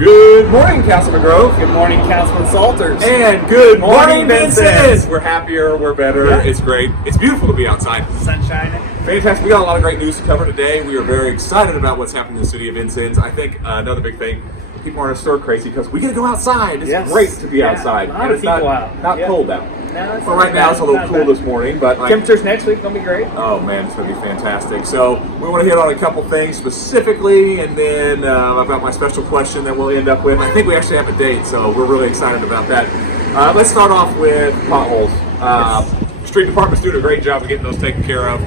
Good morning, Councilman Grove. Good morning, Councilman Salters. And good morning, Vincennes. Vincennes. We're happier, we're better, Yeah. It's great. It's beautiful to be outside. Sun shining. Fantastic. We got a lot of great news to cover today. We are very excited about what's happening in the city of Vincennes. I think another big thing, people aren't stir crazy because we get to go outside. It's Yes. great to be Yeah. outside. A lot And of it's people not, out. not Yeah. cold out. No, it's Well, not right now bad. it's a little Not cool bad. this morning, but like, Temperatures next week gonna be great. oh man, it's going to be fantastic. So we want to hit on a couple things specifically, and then I've got my special question that we'll end up with. I think we actually have a date, so we're really excited about that. Let's start off with potholes. Street Department's doing a great job of getting those taken care of.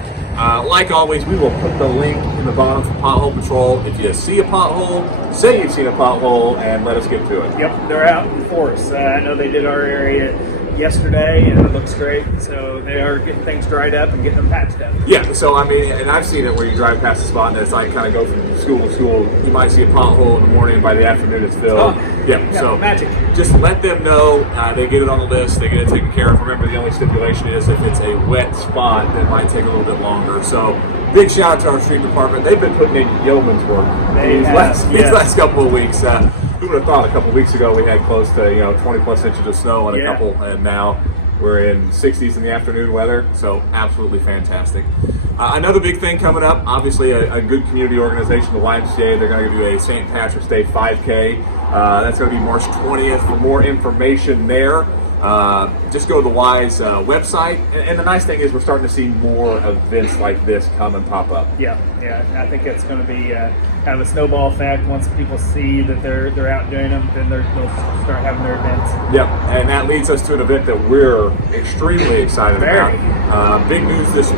Like always, we will put the link in the bottom for Pothole Patrol. If you see a pothole, say you've seen a pothole, and let us get to it. Yep, they're out in force. I know they did our area yesterday, and it looks great. So they are getting things dried up and getting them patched up. Yeah, so I mean, and I've seen it where you drive past the spot and it's like kind of go from school to school. You might see a pothole in the morning, and by the afternoon it's filled. Oh, yeah, yeah, so magic. Just let them know. They get it on the list. They get it taken care of. Remember, the only stipulation is if it's a wet spot, that might take a little bit longer. So big shout out to our street department. They've been putting in yeoman's work these last couple of weeks. Who would have thought a couple of weeks ago we had close to 20 plus inches of snow and a couple, and now we're in 60s in the afternoon weather. So absolutely fantastic. Another big thing coming up, obviously a good community organization, the YMCA. They're going to do a St. Patrick's Day 5K. That's going to be March 20th. For more information there, just go to the Y's website. And the nice thing is we're starting to see more events like this come and pop up. Yeah. I think it's going to be kind of a snowball effect. Once people see that they're out doing them, then they'll start having their events. Yep, and that leads us to an event that we're extremely excited about. Big news this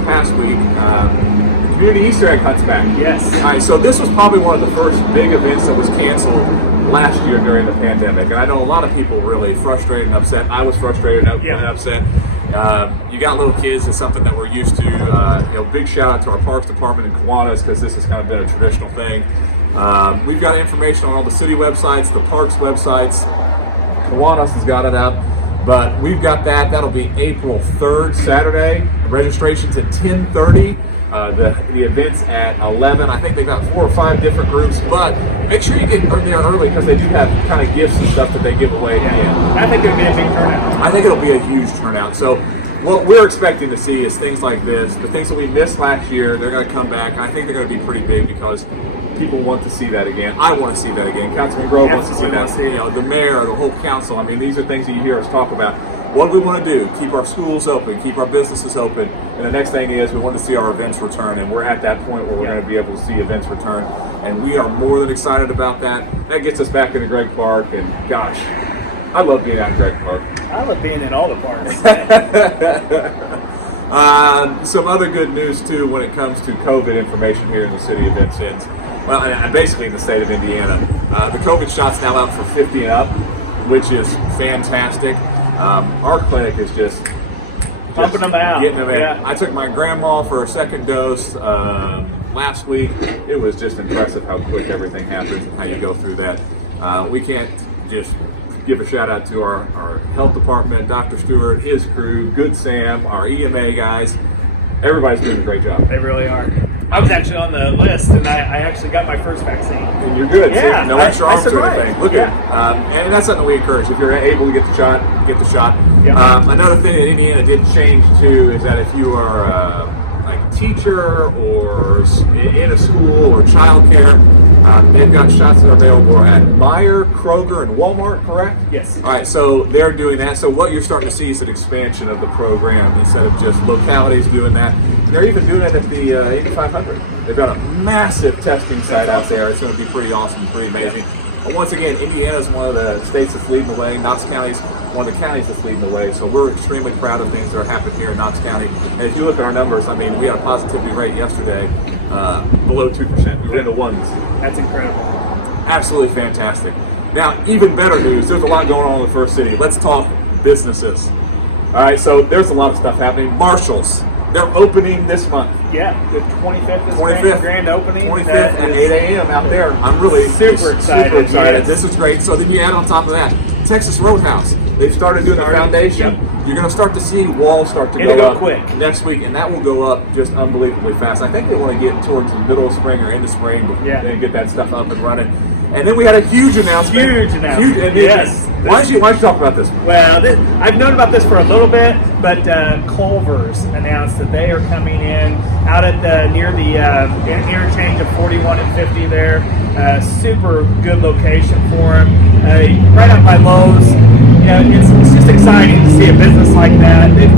past week, the Community Easter Egg Hunt's back. Yes. All right, so this was probably one of the first big events that was canceled last year during the pandemic, and I know a lot of people were really frustrated and upset. I was frustrated and upset. You got little kids, it's something that we're used to. Big shout out to our Parks Department in Kiwanis, because this has kind of been a traditional thing. We've got information on all the city websites, the parks websites. Kiwanis has got it up, but we've got that. That'll be April 3rd, Saturday. Registration's at 10:30. The event's at 11. I think they've got 4 or 5 different groups, but make sure you get there early because they do have kind of gifts and stuff that they give away at the end. I think it'll be a big turnout. I think it'll be a huge turnout. So what we're expecting to see is things like this. The things that we missed last year, they're going to come back. And I think they're going to be pretty big because people want to see that again. I want to see that again. Councilman Grove wants to see that. The mayor, the whole council. I mean, these are things that you hear us talk about. What do we want to do? Keep our schools open, keep our businesses open. And the next thing is we want to see our events return. And we're at that point where we're going to be able to see events return. And we are more than excited about that. That gets us back into Gregg Park. And gosh, I love being out in Gregg Park. I love being in all the parks. Some other good news too when it comes to COVID information here in the city of Vincennes. Well, and basically in the state of Indiana. The COVID shot's now out for 50 and up, which is fantastic. Our clinic is just pumping them out. Getting them in. Yeah. I took my grandma for a second dose last week. It was just impressive how quick everything happens and how you go through that. We can't just give a shout out to our health department, Dr. Stewart, his crew, Good Sam, our EMA guys. Everybody's doing a great job. They really are. I was actually on the list, and I actually got my first vaccine. And you're good. Yeah, no extra arms or survived. anything. Look at it. And that's something we encourage. If you're able to get the shot, get the shot. Yeah. Another thing that Indiana did change too is that if you are like a teacher or in a school or childcare, they've got shots that are available at Meijer, Kroger, and Walmart, correct? Yes. All right, so they're doing that. So what you're starting to see is an expansion of the program instead of just localities doing that. They're even doing it at the 8500. They've got a massive testing site out there. It's going to be pretty awesome, pretty amazing. But once again, Indiana is one of the states that's leading the way. Knox County is one of the counties that's leading the way. So we're extremely proud of things that are happening here in Knox County. And if you look at our numbers, I mean, we had a positivity rate yesterday below 2%. We were in the ones. That's incredible. Absolutely fantastic. Now, even better news. There's a lot going on in the first city. Let's talk businesses. All right, so there's a lot of stuff happening. Marshalls. They're opening this month. Yeah, the 25th is 25th, grand opening. 25th at 8 a.m. out there. I'm really super excited. Yes. This is great. So then you add on top of that, Texas Roadhouse. They've started doing the foundation. Yep. You're going to start to see walls start to It'll go go up quick next week, and that will go up just unbelievably fast. I think they want to get towards the middle of spring or end of spring and get that stuff up and running. And then we had a huge announcement. Huge announcement. Yes. Why don't you talk about this one? Well, I've known about this for a little bit, but Culver's announced that they are coming in out at near the interchange of 41 and 50 there. Super good location for them. Right up by Lowe's. It's just exciting to see a business like that. They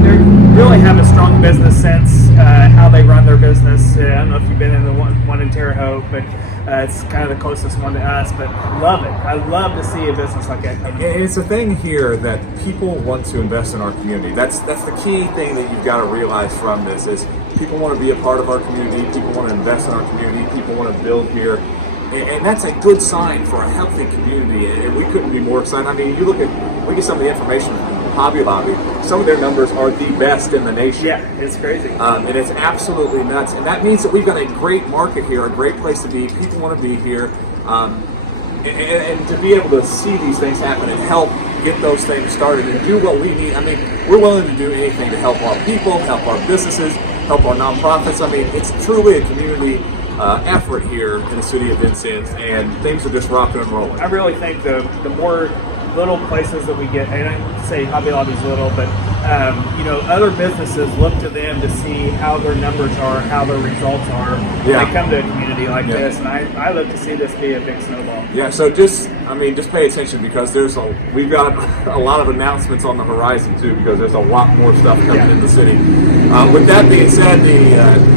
really have a strong business sense, how they run their business. I don't know if you've been in the one in Terre Haute, but it's kind of the closest one to us, but love it. I love to see a business like that come in. It's a thing here that people want to invest in our community. That's the key thing that you've got to realize from this is people want to be a part of our community, people want to invest in our community, people want to build here. And that's a good sign for a healthy community, and we couldn't be more excited. I mean, look at some of the information from Hobby Lobby. Some of their numbers are the best in the nation. Yeah, it's crazy. And it's absolutely nuts. And that means that we've got a great market here, a great place to be. People want to be here. And to be able to see these things happen and help get those things started and do what we need. I mean, we're willing to do anything to help our people, help our businesses, help our nonprofits. I mean, it's truly a community effort here in the city of Vincennes, and things are just rocking and rolling. I really think the more little places that we get, and I say Hobby Lobby's little, but other businesses look to them to see how their numbers are, how their results are when they come to a community like this, and I look to see this be a big snowball. Yeah, so just pay attention because we've got a lot of announcements on the horizon too, because there's a lot more stuff coming in the city. With that being said,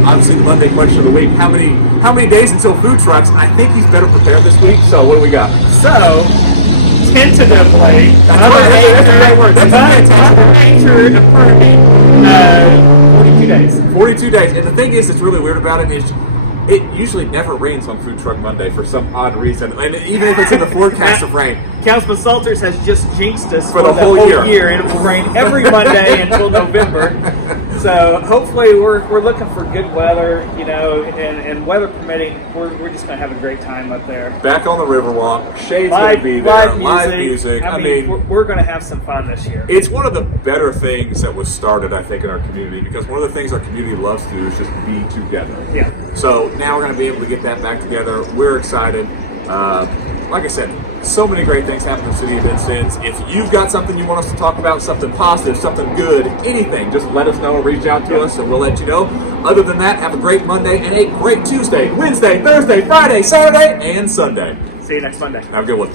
obviously the Monday question of the week: how many days until food trucks? I think he's better prepared this week. So what do we got? So tentatively, That's a great word. That's affirming 42 days. 42 days. And the thing is, that's really weird about it is it usually never rains on Food Truck Monday for some odd reason. And even if it's in the forecast of rain. Councilman Salters has just jinxed us for the whole year. It will rain every Monday until November. So hopefully we're looking for good weather, and weather permitting, we're just going to have a great time up there. Back on the Riverwalk, Shade's going to be there, live music. I mean, we're going to have some fun this year. It's one of the better things that was started, I think, in our community, because one of the things our community loves to do is just be together. Yeah. So now we're going to be able to get that back together. We're excited. Like I said, so many great things happen in the city of Vincennes. If you've got something you want us to talk about, something positive, something good, anything, just let us know, reach out to us, and we'll let you know. Other than that, have a great Monday and a great Tuesday, Wednesday, Thursday, Friday, Saturday, and Sunday. See you next Monday. Have a good one.